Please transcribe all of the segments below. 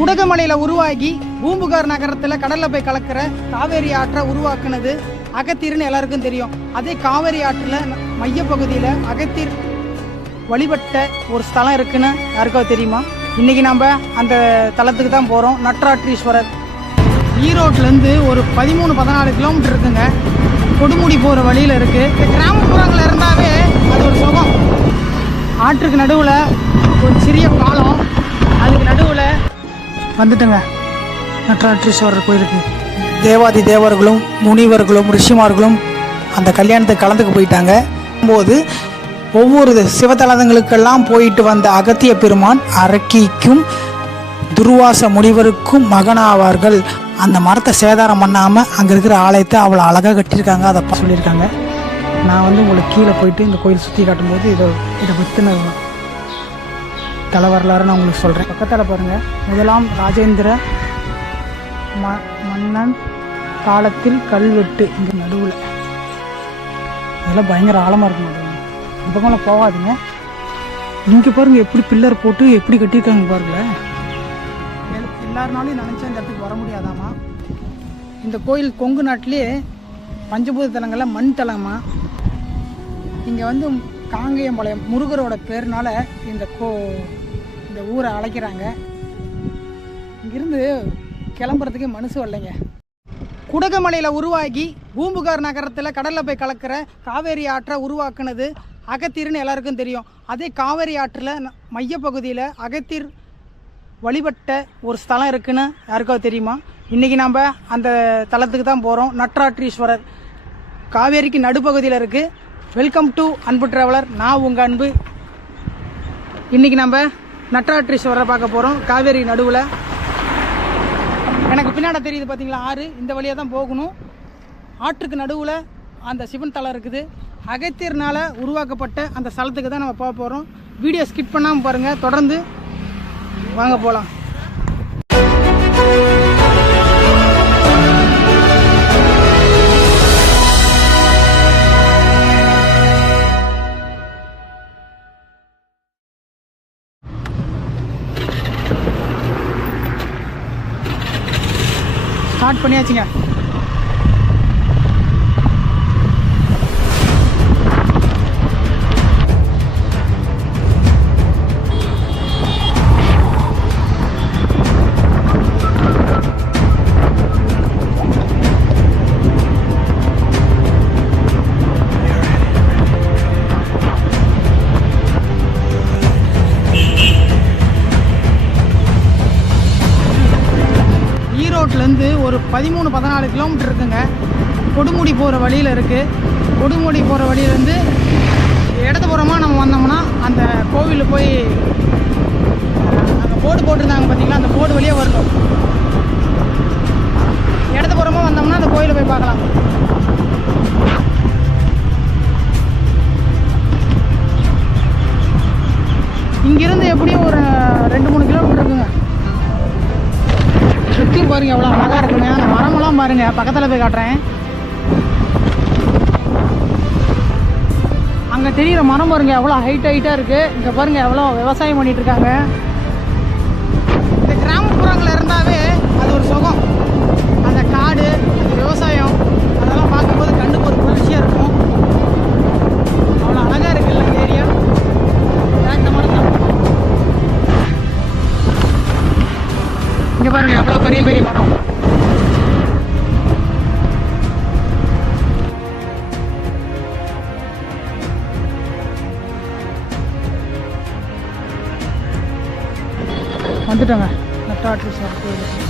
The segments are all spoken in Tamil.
குடகமலையில் உருவாகி பூம்புகார் நகரத்தில் கடலில் போய் கலக்கிற காவேரி ஆற்றை உருவாக்குனது அகத்தீர்னு எல்லாருக்கும் தெரியும். அதே காவேரி ஆற்றில் மையப்பகுதியில் அகத்தீர் வழிபட்ட ஒரு ஸ்தலம் இருக்குன்னு யாருக்கோ தெரியுமா? இன்றைக்கி நம்ம அந்த தலத்துக்கு தான் போகிறோம் நட்ராட்ரீஸ்வரர். ஈரோட்லேருந்து ஒரு பதிமூணு பதினாலு கிலோமீட்டர் இருக்குங்க. கொடுமுடி போகிற வழியில் இருக்குது இந்த கிராமப்புறங்களில் இருந்தாவே அது ஒரு சுகம். ஆற்றுக்கு நடுவில் ஒரு சிறிய பாலம். அதுக்கு நடுவில் வந்துட்டுங்க. நட்ராட்ரீஸ்வரர் கோயிலுக்கு. தேவாதி தேவர்களும் முனிவர்களும் ரிஷிமார்களும் அந்த கல்யாணத்துக்கு கலந்துக்கு போயிட்டாங்க. போது ஒவ்வொரு சிவதலங்களுக்கெல்லாம் போயிட்டு வந்த அகத்திய பெருமான் அரக்கிக்கும் துர்வாச முனிவருக்கும் மகனாவார்கள். அந்த மரத்தை சேதாரம் பண்ணாமல் அங்கே இருக்கிற ஆலயத்தை அவ்வளோ அழகாக கட்டியிருக்காங்க. அதை சொல்லியிருக்காங்க. நான் வந்து உங்களுக்கு கீழே போயிட்டு இந்த கோயில் சுற்றி காட்டும்போது இதை இதை பற்றின தல வரலாறு நான் உங்களுக்கு சொல்கிறேன் பக்கத்தில் பாருங்கள் முதலாம் ராஜேந்திர ம மன்னன் காலத்தில் கல்வெட்டு இங்கே நடுவில். இதெல்லாம் பயங்கர ஆழமாக இருக்கும் அது. இந்த பக்கம்லாம் போகாதுங்க. இங்கே பாருங்கள் எப்படி பில்லர் போட்டு எப்படி கட்டியிருக்காங்க பாருங்களேன். எல்- எல்லாருனாலையும் நினச்சா இந்த இடத்துக்கு வர முடியாதாமா இந்த கோயில் கொங்கு நாட்டிலே பஞ்சபூத தலங்களில் மண் தலமா இங்கே வந்து காங்கேயம்பாளையம் முருகரோட பேர்னால இந்த கோ இந்த ஊரை அழைக்கிறாங்க. இங்கிருந்து கிளம்புறதுக்கே மனசு வரலைங்க. குடகமலையில் உருவாகி பூம்புகார் நகரத்தில் கடலில் போய் கலக்கிற காவேரி ஆற்றை உருவாக்குனது அகத்தீர்னு எல்லாருக்கும் தெரியும். அதே காவேரி ஆற்றில் ந- மையப்பகுதியில் அகத்தீர் வழிபட்ட ஒரு ஸ்தலம் இருக்குன்னு யாருக்கோ தெரியுமா? இன்றைக்கி நம்ம அந்த தலத்துக்கு தான் போகிறோம் நட்ராட்ரீஸ்வரர் காவேரிக்கு நடுப்பகுதியில் இருக்குது வெல்கம் டு அன்பு டிராவலர் நான் உங்கள் அன்பு. இன்றைக்கி நம்ம நட்ராட்ரீஸ்வரரை பார்க்க போகிறோம் காவேரி நடுவில். எனக்கு பின்னாடி தெரியுது பார்த்தீங்களா ஆறு. இந்த வழியாக தான் போகணும். ஆற்றுக்கு நடுவில் அந்த சிவன் தலம் இருக்குது. அகத்தியர்னால் உருவாக்கப்பட்ட அந்த ஸ்தலத்துக்கு தான் நம்ம போக போகிறோம் வீடியோ ஸ்கிப் பண்ணாமல் பாருங்கள் தொடர்ந்து வாங்க போகலாம் ஸ்டார்ட் பண்ணியாச்சுங்க. வந்து ஒரு பதிமூணு பதினாலு கிலோமீட்டர் இருக்குங்க. கொடுமுடி போகிற வழியில் இருக்குது கொடுமுடி போகிற வழியிலேருந்து இடதுபுறமாக நம்ம வந்தோம்னா அந்த கோவிலில் போய் அங்கே போர்டு போட்டிருந்தாங்க பார்த்தீங்களா அந்த போர்டு வழியாக வரணும். இடதுபுறமாக வந்தோம்னா அந்த கோயிலை போய் பார்க்கலாம். இங்கிருந்து எப்படியும் ஒரு ரெண்டு மூணு கிலோமீட்டர் இருக்குங்க. சுற்றி பாருங்க எவ்வளோ அழகாக இருக்குங்க. அந்த மரமெல்லாம் பாருங்க பக்கத்தில் போய் காட்டுறேன். அங்கே தெரியிற மரம் பாருங்க எவ்வளோ ஹைட் ஹைட்டாக இருக்குது இங்கே பாருங்க எவ்வளோ விவசாயம் பண்ணிட்டு வந்துட்டோங்க. நட்டாட்டு சார் கோயிலுக்கு.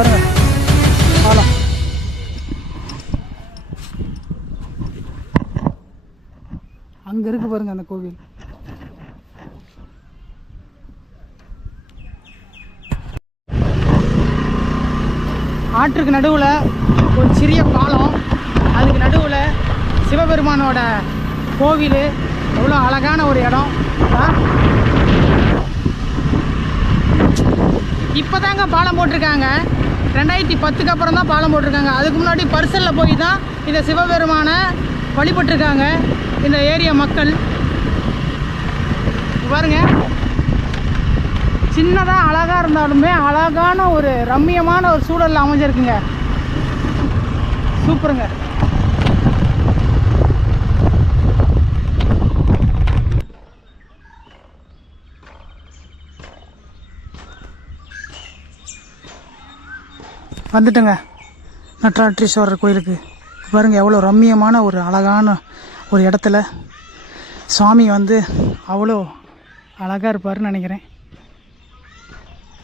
பாருங்க அங்கே இருக்கு பாருங்க அந்த கோவில். ஆற்றுக்கு நடுவில் ஒரு சிறிய பாலம். அதுக்கு நடுவில் சிவபெருமானோட கோவில். எவ்வளோ அழகான ஒரு இடம். இப்போ தாங்க பாலம் போட்டிருக்காங்க. ரெண்டாயிரத்தி பத்துக்கு அப்புறம் தான் பாலம் போட்டிருக்காங்க. அதுக்கு முன்னாடி பரிசலில் போய் தான் இந்த சிவபெருமானை வழிபட்டிருக்காங்க இந்த ஏரியா மக்கள். பாருங்க. சின்னதாக அழகாக இருந்தாலுமே அழகான ஒரு ரம்மியமான ஒரு சூழலில் அமைஞ்சிருக்குங்க. சூப்பருங்க. வந்துட்டேங்க. நட்ராட்ரீஸ்வரர் கோயிலுக்கு. பாருங்கள் எவ்வளோ ரம்மியமான ஒரு அழகான ஒரு இடத்துல சுவாமி வந்து அவ்வளோ அழகாக இருப்பார்னு நினைக்கிறேன்.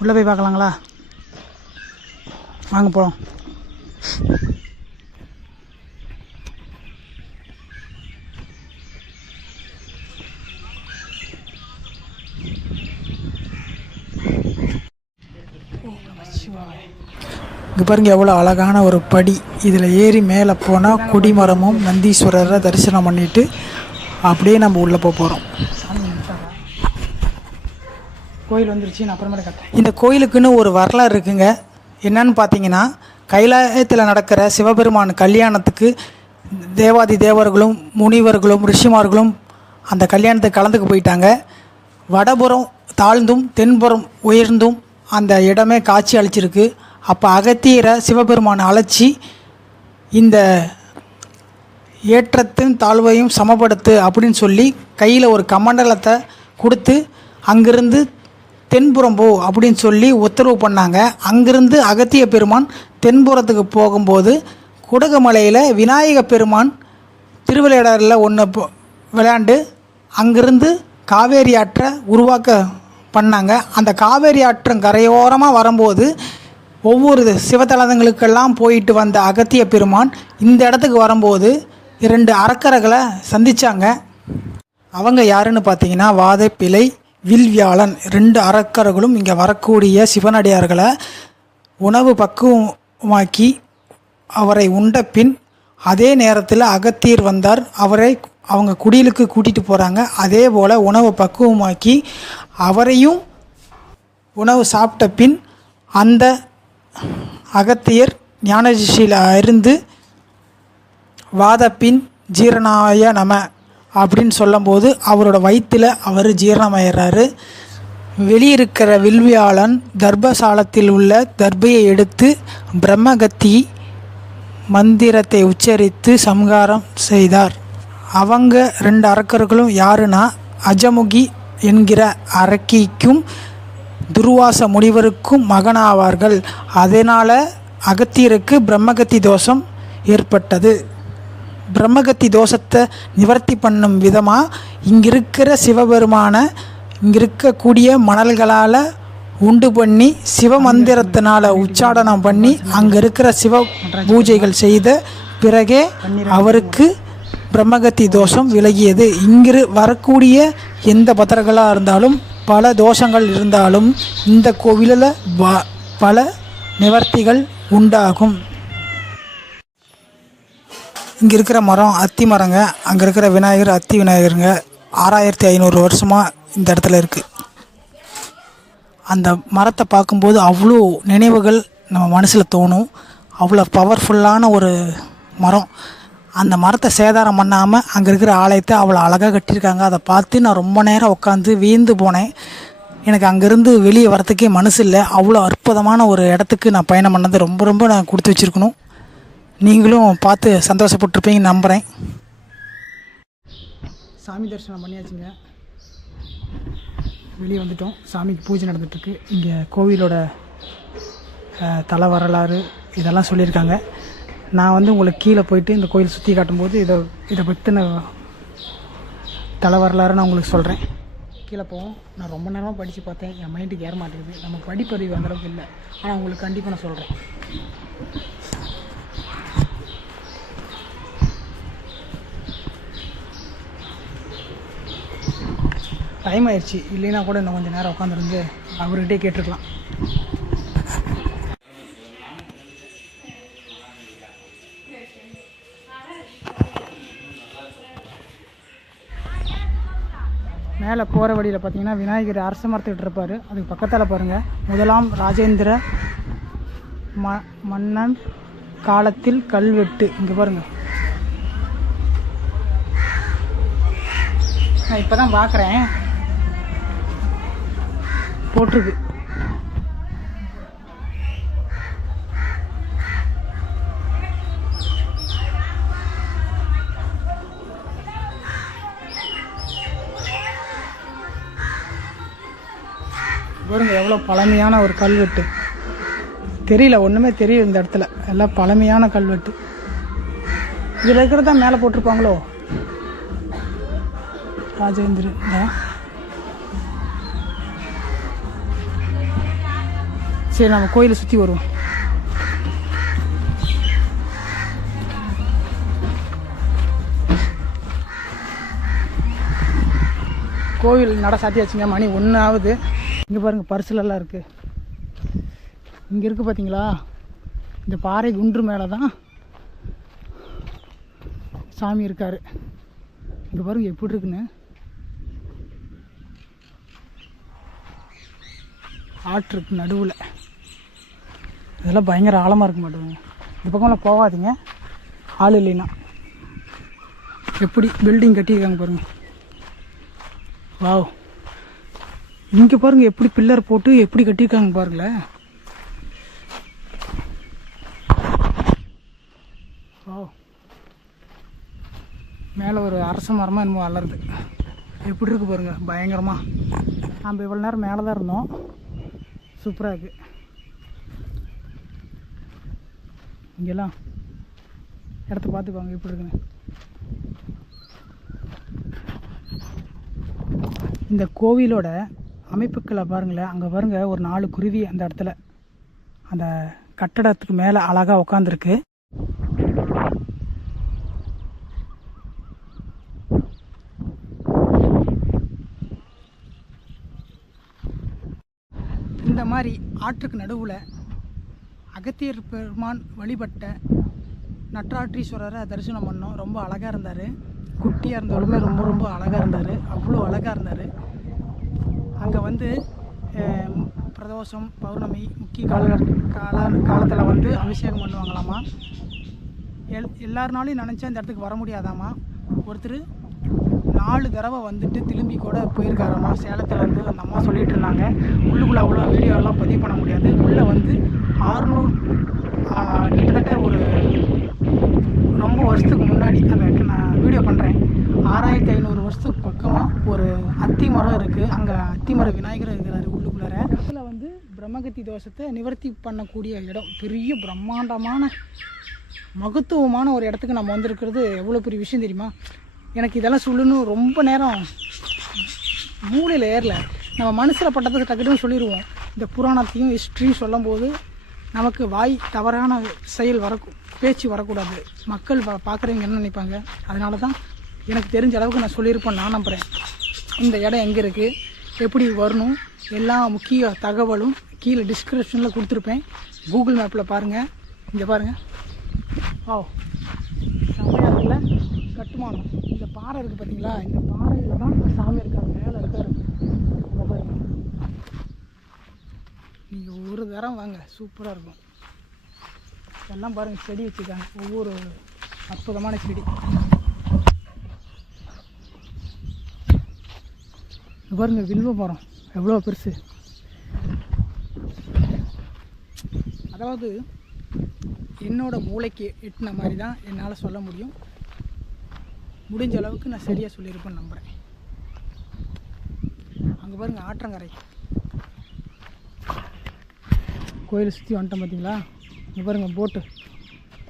உள்ளே போய் பார்க்கலாங்களா? வாங்க போகலாம் இங்கே பாருங்கள் எவ்வளோ அழகான ஒரு படி. இதில் ஏறி மேலே போனால் கொடிமரமும் நந்தீஸ்வரரை தரிசனம் பண்ணிட்டு அப்படியே நம்ம உள்ளே போக போகிறோம் கோயில் வந்துருச்சு நான் அப்புறமேல இந்த கோயிலுக்குன்னு ஒரு வரலாறு இருக்குங்க. என்னன்னு பார்த்தீங்கன்னா கைலாயத்தில் நடக்கிற சிவபெருமான் கல்யாணத்துக்கு தேவாதி தேவர்களும் முனிவர்களும் ரிஷிமார்களும் அந்த கல்யாணத்துக்கு கலந்துக்கு போயிட்டாங்க. வடபுறம் தாழ்ந்தும் தென்புறம் உயர்ந்தும் அந்த இடமே காட்சி அளிச்சிருக்கு. அப்போ அகத்தியரை சிவபெருமான் அழைச்சி இந்த ஏற்றத்தின் தாழ்வையும் சமப்படுத்து அப்படின்னு சொல்லி கையில் ஒரு கமண்டலத்தை கொடுத்து அங்கிருந்து தென்புறம் போ அப்படின்னு சொல்லி உத்தரவு பண்ணாங்க. அங்கிருந்து அகத்திய பெருமான் தென்புறத்துக்கு போகும்போது குடகுமலையில் விநாயக பெருமான் திருவிளையாடலில் ஒன்று விளையாண்டு அங்கிருந்து காவேரி ஆற்றை உருவாக்க பண்ணாங்க. அந்த காவேரி ஆற்றம் கரையோரமாக வரும்போது ஒவ்வொரு சிவத்தலங்களுக்கெல்லாம் போயிட்டு வந்த அகத்திய பெருமான் இந்த இடத்துக்கு வரும்போது இரண்டு அரக்கர்களை சந்தித்தாங்க அவங்க யாருன்னு பார்த்தீங்கன்னா வாதப்பிழை வில்வியாளன் ரெண்டு அரக்கர்களும் இங்கே வரக்கூடிய சிவனடியார்களை உணவு பக்குவமாக்கி அவரை உண்ட பின் அதே நேரத்தில் அகத்தியர் வந்தார். அவரை அவங்க குடிலுக்கு கூட்டிகிட்டு போகிறாங்க அதே போல் உணவு பக்குவமாக்கி அவரையும் உணவு சாப்பிட்ட பின் அந்த அகத்தியர் ஞானதிஷியில் இருந்து வாதப்பின் ஜீரணாய நம அப்படின்னு சொல்லும்போது அவரோட வயிற்றில் அவர் ஜீரணமாயிடுறாரு வெளியிருக்கிற வில்வியாளன் கர்ப்பசாலத்தில் உள்ள தர்பையை எடுத்து பிரம்மகத்தி மந்திரத்தை உச்சரித்து சம்ஹாரம் செய்தார். அவங்க ரெண்டு அரக்கர்களும் யாருன்னா அஜமுகி என்கிற அரக்கிக்கும் துர்வாச முனிவருக்கும் மகனாவார்கள். அதனால் அகத்தியருக்கு பிரம்மகத்தி தோஷம் ஏற்பட்டது. பிரம்மகத்தி தோஷத்தை நிவர்த்தி பண்ணும் விதமாக இங்கிருக்கிற சிவபெருமான இங்கிருக்கக்கூடிய மணல்களால் உண்டு பண்ணி சிவமந்திரத்தினால் உச்சாடனம் பண்ணி அங்கே இருக்கிற சிவ பூஜைகள் செய்த பிறகே அவருக்கு பிரம்மகத்தி தோஷம் விலகியது. இங்கிரு வரக்கூடிய எந்த பத்திரங்களாக இருந்தாலும் பல தோஷங்கள் இருந்தாலும் இந்த கோவிலில் ப- பல நிவர்த்திகள் உண்டாகும். இங்கே இருக்கிற மரம் அத்தி மரங்க அங்கே இருக்கிற விநாயகர் அத்தி விநாயகருங்க. ஆறாயிரத்தி ஐநூறு வருஷமாக இந்த இடத்துல இருக்குது அந்த மரத்தை பார்க்கும்போது அவ்வளோ நினைவுகள் நம்ம மனசில் தோணும். அவ்வளோ பவர்ஃபுல்லான ஒரு மரம். அந்த மரத்தை சேதாரம் பண்ணாமல் அங்கே இருக்கிற ஆலயத்தை அவ்வளோ அழகாக கட்டியிருக்காங்க. அதை பார்த்து நான் ரொம்ப நேரம் உட்காந்து வீழ்ந்து போனேன். எனக்கு அங்கேருந்து வெளியே வரத்துக்கே மனசு இல்லை. அவ்வளோ அற்புதமான ஒரு இடத்துக்கு நான் பயணம் பண்ணது ரொம்ப ரொம்ப நான் கொடுத்து வச்சுருக்கணும். நீங்களும் பார்த்து சந்தோஷப்பட்டிருப்பீங்கன்னு நம்புகிறேன் சாமி தரிசனம் பண்ணியாச்சுங்க. வெளியே வந்துட்டோம். சாமிக்கு பூஜை நடந்துட்டுருக்கு. இங்கே கோவிலோட தலை வரலாறு இதெல்லாம் சொல்லியிருக்காங்க. நான் வந்து உங்களுக்கு கீழே போயிட்டு இந்த கோயில் சுற்றி காட்டும்போது இதை இதை பற்றின தலை வரலாறு நான் உங்களுக்கு சொல்கிறேன் கீழே போவோம். நான் ரொம்ப நேரமாக படித்து பார்த்தேன். என் மைண்டுக்கு ஏற மாட்டேங்குது. நம்ம படிப்பறிவு அந்தளவுக்கு இல்லை. ஆனால் உங்களுக்கு கண்டிப்பாக நான் சொல்கிறேன் டைம் ஆயிடுச்சு. இல்லைன்னா கூட இன்னும் கொஞ்சம் நேரம் உட்காந்துருந்து அவர்கிட்டே கேட்டிருக்கலாம். மேலே போகிற வழியில் பார்த்தீங்கன்னா விநாயகர் அரச மரத்துக்கிட்டு இருப்பார். அதுக்கு பக்கத்தில் பாருங்கள் முதலாம் ராஜேந்திர ம மன்னன் காலத்தில் கல்வெட்டு. இங்கே பாருங்கள் நான் இப்போ தான் பார்க்குறேன் போட்டிருக்கு. பாருங்க எவ்வளோ பழமையான ஒரு கல்வெட்டு. தெரியல ஒன்றுமே தெரியும் இந்த இடத்துல. எல்லாம் பழமையான கல்வெட்டு. இதில் இருக்கிறது தான் மேலே போட்டிருப்பாங்களோ? ராஜேந்திர சரி நம்ம கோயிலை சுற்றி வருவோம். கோவில் நட சாத்தியாச்சுங்க மணி ஒன்று ஆகுது. இங்கே பாருங்கள் பரிசலெல்லாம் இருக்குது இங்கே இருக்குது பார்த்தீங்களா இந்த பாறை குன்று மேலே தான் சாமி இருக்கார். இங்கே பாருங்கள் எப்படி இருக்குன்னு. ஆற்றுக்கு நடுவில். இதெல்லாம் பயங்கர ஆழமாக இருக்க மாட்டேங்குது இந்த பக்கம்லாம் போகாதீங்க. ஆள் இல்லைன்னா. எப்படி பில்டிங் கட்டியிருக்காங்க பாருங்கள் வாவ் இங்கே பாருங்க எப்படி பில்லர் போட்டு எப்படி கட்டியிருக்காங்க பாருங்களேன். ஓ. மேலே ஒரு அரச மரமாக என்னமோ வளருது எப்படி இருக்கு பாருங்க பயங்கரமாக நம்ம இவ்வளோ நேரம் மேலே தான் இருந்தோம். சூப்பராக இருக்கு. இங்கெல்லாம் இடத்த பார்த்துக்கோங்க எப்படி இருக்குன்னு. இந்த கோவிலோட அமைப்புக்களை பாருங்களேன். அங்கே பாருங்கள் ஒரு நாலு குருவி அந்த இடத்துல. அந்த கட்டடத்துக்கு மேலே அழகாக உட்காந்துருக்கு இந்த மாதிரி ஆற்றுக்கு நடுவில் அகத்தியர் பெருமான் வழிபட்ட நட்டாற்றீஸ்வரரை தரிசனம் பண்ணோம். ரொம்ப அழகாக இருந்தார். குட்டியாக இருந்தாலுமே ரொம்ப ரொம்ப அழகாக இருந்தார். அவ்வளோ அழகாக இருந்தார். அங்கே வந்து பிரதோஷம் பௌர்ணமி முக்கிய கால கால காலத்தில் வந்து அபிஷேகம் பண்ணுவாங்களாமா? எல் எல்லாருனாலையும் நினச்சா இந்த இடத்துக்கு வர முடியாதாம்மா ஒருத்தர் நாலு தடவை வந்துட்டு திரும்பி கூட போயிருக்காராம்மா சேலத்தில் வந்து அந்த அம்மா சொல்லிகிட்டு இருந்தாங்க. உள்ளுக்குள்ளே அவ்வளோ வீடியோலாம் பதிவு பண்ண முடியாது. உள்ளே வந்து ஆறுநூறு கிட்டத்தட்ட ஒரு ரொம்ப வருஷத்துக்கு முன்னாடி அதை நான் வீடியோ பண்ணுறேன் ஆறாயிரத்தி ஐநூறு வருஷத்துக்கு பக்கமாக ஒரு அத்தி மரம் இருக்குது அங்கே அத்தி மர விநாயகர் இருக்கிறாரு உள்ளுக்குள்ளார. அதில் வந்து பிரம்மகத்தி தோஷத்தை நிவர்த்தி பண்ணக்கூடிய இடம். பெரிய பிரம்மாண்டமான மகத்துவமான ஒரு இடத்துக்கு நம்ம வந்திருக்கிறது எவ்வளோ பெரிய விஷயம் தெரியுமா? எனக்கு இதெல்லாம் சொல்லணும் ரொம்ப நேரம் மூளையில் ஏறல. நம்ம மனசில் பட்டதுக்கு டக்குன்னு சொல்லிடுவோம். இந்த புராணத்தையும் ஹிஸ்ட்ரியும் சொல்லும்போது நமக்கு வாய் தவறான செயல் வர பேச்சு வரக்கூடாது. மக்கள் பார்க்குறவங்க என்ன நினைப்பாங்க? அதனால தான் எனக்கு தெரிஞ்ச அளவுக்கு நான் சொல்லியிருப்பேன் நான் நம்புகிறேன் இந்த இடம் எங்கே இருக்குது எப்படி வரணும்? எல்லா முக்கிய தகவலும் கீழே டிஸ்கிரிப்ஷனில் கொடுத்துருப்பேன். கூகுள் மேப்பில் பாருங்கள் இங்கே பாருங்கள் ஓ செம்மையாக இருக்குல்ல? கட்டுமானம் இந்த பாறை இருக்குது பார்த்தீங்களா இந்த பாறையில் தான் சாமி இருக்காரு. மேலே இருக்காரு. நீங்கள் ஒரு தரம் வாங்க. சூப்பராக இருக்கும். எல்லாம் பாருங்கள் செடி வச்சுருக்காங்க. ஒவ்வொரு அற்புதமான செடி. இங்க பாருங்க வில்வ மரம். எவ்வளோ பெருசு. அதாவது என்னோட மூளைக்கு எட்டின மாதிரி தான் என்னால் சொல்ல முடியும். முடிஞ்ச அளவுக்கு நான் சரியாக சொல்லியிருப்பேன்னு நம்புகிறேன் அங்கே பாருங்க ஆற்றங்கரை. கோயிலை சுற்றி வந்துட்டோம் பார்த்தீங்களா இங்கே பாருங்கள் போட்டு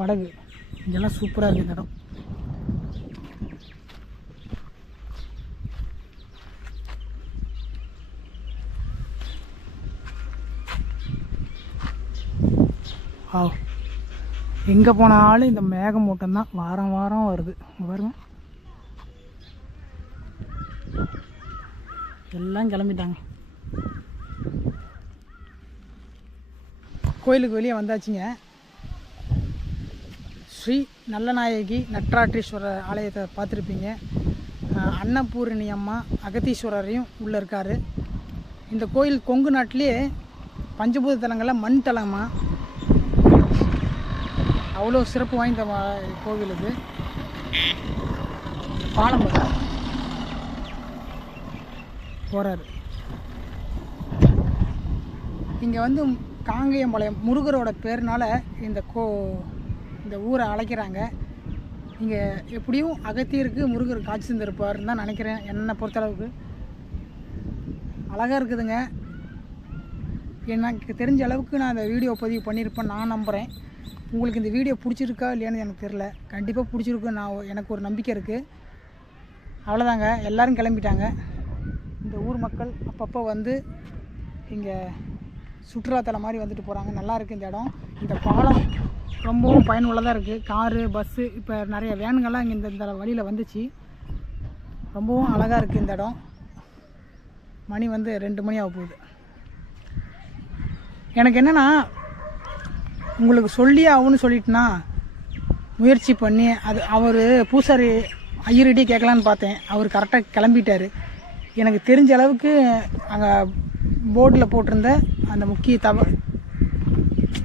படகு. இங்கெல்லாம் சூப்பராக இருக்குது இந்த இடம். எங்கே போனாலும் இந்த மேகமூட்டம் தான் வாரம் வாரம் வருது. பாருங்க. எல்லாம் கிளம்பிட்டாங்க. கோயிலுக்கு வெளியே வந்தாச்சுங்க. ஸ்ரீ நல்லநாயகி நட்ராட்டீஸ்வரர் ஆலயத்தை பார்த்துருப்பீங்க. அன்னபூரணி அம்மா அகத்தீஸ்வரரையும் உள்ளே இருக்கார். இந்த கோயில் கொங்கு நாட்டிலேயே பஞ்சபூத தலங்களில் மண் தலமாக அவ்வளோ சிறப்பு வாய்ந்த கோவில் இது. பாலம் போகிறார் இங்கே வந்து காங்கேயம்பாளையம் முருகரோட பேர்னால இந்த கோ இந்த ஊரை அழைக்கிறாங்க. இங்கே எப்படியும் அகத்தியருக்கு முருகர் காட்சி தந்திருப்பாருன்னு தான் நினைக்கிறேன். என்னை பொறுத்தளவுக்கு. அழகாக இருக்குதுங்க. எனக்கு தெரிஞ்ச அளவுக்கு நான் இந்த வீடியோ பதிவு பண்ணியிருப்பேன். நான் நம்புகிறேன் உங்களுக்கு இந்த வீடியோ பிடிச்சிருக்கா இல்லையான்னு எனக்கு தெரில கண்டிப்பாக பிடிச்சிருக்கும். நான் எனக்கு ஒரு நம்பிக்கை இருக்குது அவ்வளோதாங்க எல்லோரும் கிளம்பிட்டாங்க. இந்த ஊர் மக்கள் அப்பப்போ வந்து இங்கே சுற்றுலாத்தலம் மாதிரி வந்துட்டு போகிறாங்க நல்லா இருக்குது இந்த இடம். இந்த பாலம் ரொம்பவும் பயனுள்ளதாக இருக்குது காரு பஸ்ஸு இப்போ நிறைய வேனுங்கள்லாம் இங்கே இந்த இந்த வழியில் வந்துச்சு. ரொம்பவும் அழகாக இருக்குது இந்த இடம். மணி வந்து ரெண்டு மணி ஆக போகுது. எனக்கு என்னென்னா உங்களுக்கு சொல்லியே ஆகும்னு சொல்லிட்டுனா முயற்சி பண்ணி அது அவர் பூசாரி ஐயர்கிட்டே கேட்கலான்னு பார்த்தேன். அவர் கரெக்டாக கிளம்பிட்டார். எனக்கு தெரிஞ்ச அளவுக்கு அங்கே போர்டில் போட்டிருந்த அந்த முக்கிய தவ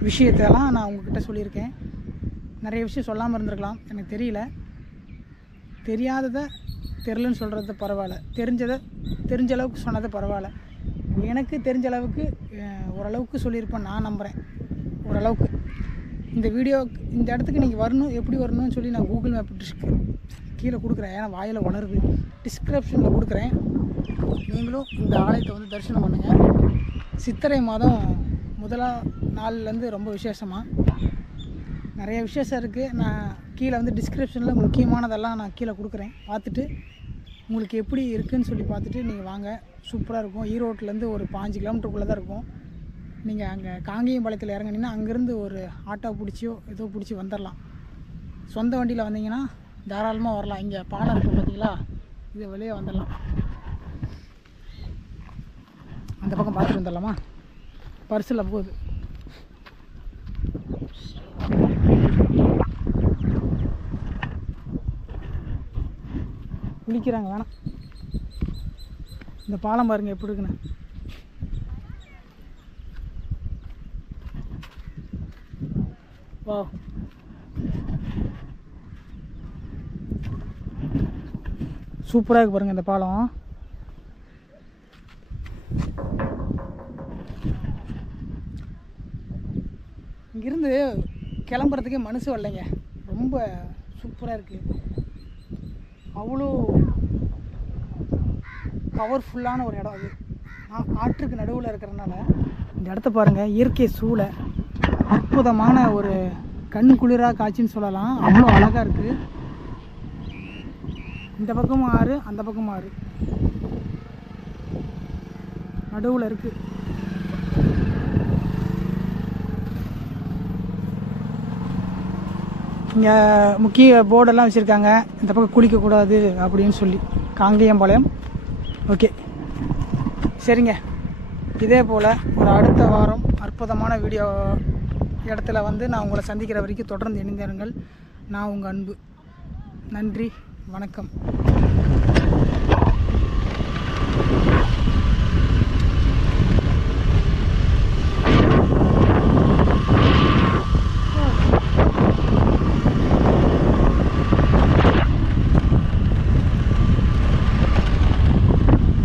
விஷயத்தெல்லாம் நான் உங்ககிட்ட சொல்லியிருக்கேன். நிறைய விஷயம் சொல்லாமல் இருந்திருக்கலாம். எனக்கு தெரியல. தெரியாததை தெரிலன்னு சொல்கிறது பரவாயில்ல. தெரிஞ்சதை தெரிஞ்ச அளவுக்கு சொன்னது பரவாயில்ல. எனக்கு தெரிஞ்ச அளவுக்கு ஓரளவுக்கு சொல்லியிருப்பேன். நான் நம்புகிறேன் ஓரளவுக்கு. இந்த வீடியோ இந்த இடத்துக்கு நீங்கள் வரணும் எப்படி வரணும்னு சொல்லி நான் கூகுள் மேப் கீழே கொடுக்குறேன் ஏன்னா வாயில் உணருது. டிஸ்கிரிப்ஷனில் கொடுக்குறேன். நீங்களும் இந்த ஆலயத்தை வந்து தரிசனம் பண்ணுங்கள் சித்திரை மாதம் முதலாக நாள்லேருந்து ரொம்ப விசேஷமாக நிறைய விசேஷம் இருக்குது நான் கீழே வந்து டிஸ்கிரிப்ஷனில் முக்கியமானதெல்லாம் நான் கீழே கொடுக்குறேன். பார்த்துட்டு உங்களுக்கு எப்படி இருக்குதுன்னு சொல்லி பார்த்துட்டு நீங்கள் வாங்க. சூப்பராக இருக்கும். ஈரோட்லேருந்து ஒரு பாஞ்சு கிலோமீட்டருக்குள்ளே தான் இருக்கும். நீங்கள் அங்கே காங்கேயம்பாளையத்தில் இறங்குனீங்கன்னா அங்கேருந்து ஒரு ஆட்டோ பிடிச்சியோ ஏதோ பிடிச்சி வந்துடலாம் சொந்த வண்டியில் வந்தீங்கன்னா தாராளமாக வரலாம். இங்கே பாலம் இருக்குது பார்த்தீங்களா இது வெளியே வந்துடலாம் அந்த பக்கம் பார்த்துட்டு வந்துடலாமா பர்ஸில் போகுது. குளிக்கிறாங்க வேணாம். இந்த பாலம் பாருங்கள் எப்படி இருக்குன்னு. வா. சூப்பராக இருக்கு பாருங்க இந்த பாலம். இங்கிருந்து கிளம்புறதுக்கே மனசு வரலைங்க. ரொம்ப சூப்பராக இருக்குது அவ்வளோ பவர்ஃபுல்லான ஒரு இடம் அது. ஆ- ஆற்றுக்கு நடுவில் இருக்கிறனால இந்த இடத்த பாருங்கள் இயற்கை சூளை. அற்புதமான ஒரு கண் குளிராக காட்சின்னு சொல்லலாம். அவ்வளோ அழகாக இருக்குது இந்த பக்கமும் ஆறு அந்த பக்கமும் ஆறு. நடுவில் இருக்குது இங்கே முக்கிய போர்டெல்லாம் வச்சுருக்காங்க. இந்த பக்கம் குளிக்கக்கூடாது அப்படின்னு சொல்லி. காங்கேயம்பாளையம். ஓகே. சரிங்க. இதே போல் ஒரு அடுத்த வாரம் அற்புதமான வீடியோ இடத்துல வந்து நான் உங்களை சந்திக்கிற வரைக்கும் தொடர்ந்து இணைந்திருங்கள். நான் உங்கள் அன்பு. நன்றி. வணக்கம்.